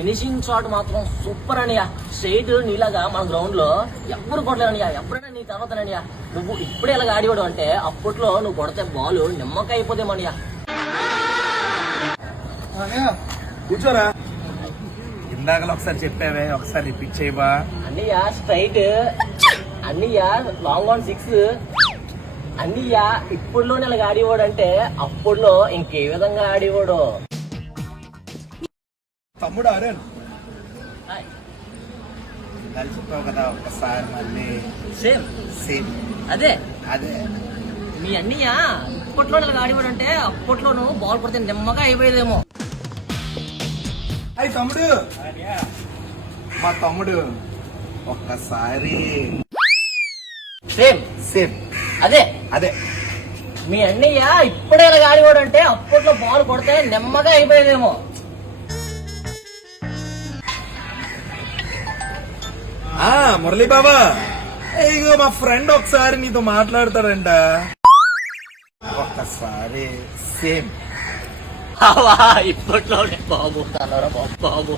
Finishing shot మాత్రం super అనియా. Straight నీలాగా మన గ్రౌండ్ లో ఎప్పుడు కొట్టలేనయ్యా. ఎప్పుడైనా నీ తర్వాతనయ్యా. నువ్వు ఇప్పుడే ఇలాగ ఆడివాడు అంటే అప్పట్లో నువ్వు కొడితే బాల్ నిమ్మకాయ అయిపోతేమనియా. కూర్చోరా. ఇందాకలో ఒకసారి చెప్పావే, ఒకసారి రిపీట్ చేయవా? అన్నయ్య స్ట్రైట్, అన్నయ్య లాంగ్ ఆన్ 6, అన్నయ్య ఇప్పుడులోనే ఇలాగ ఆడేవాడు అంటే అప్పుడులో ఇంకే విధంగా ఆడేవాడు. తమ్ముడు అరుణ్, కలిసిపోవు కదా ఒక్కసారి మళ్ళీ. సేమ్ సేమ్ అదే అదే మీ అన్నయ్య ఇప్పట్లో ఇలాగ ఆడేవాడు అంటే అప్పట్లోను బాల్ పడితే నిమ్మగా అయిపోయేదేమో. అయ్యి తమ్ముడు, మా తమ్ముడు ఒక్కసారి. సేమ్ సేమ్ అదే అదే మీ అన్నయ్య ఇప్పుడే ఇలాగ ఆడేవాడు అంటే అప్పట్లో బాల్ కొడితే నెమ్మగా అయిపోయేదేమో. మురళీ బాబా, ఇగో మా ఫ్రెండ్ ఒకసారి నీతో మాట్లాడతాడంట. ఒక్కసారి సేమ్ ఇప్పట్లో బాబు బాబు.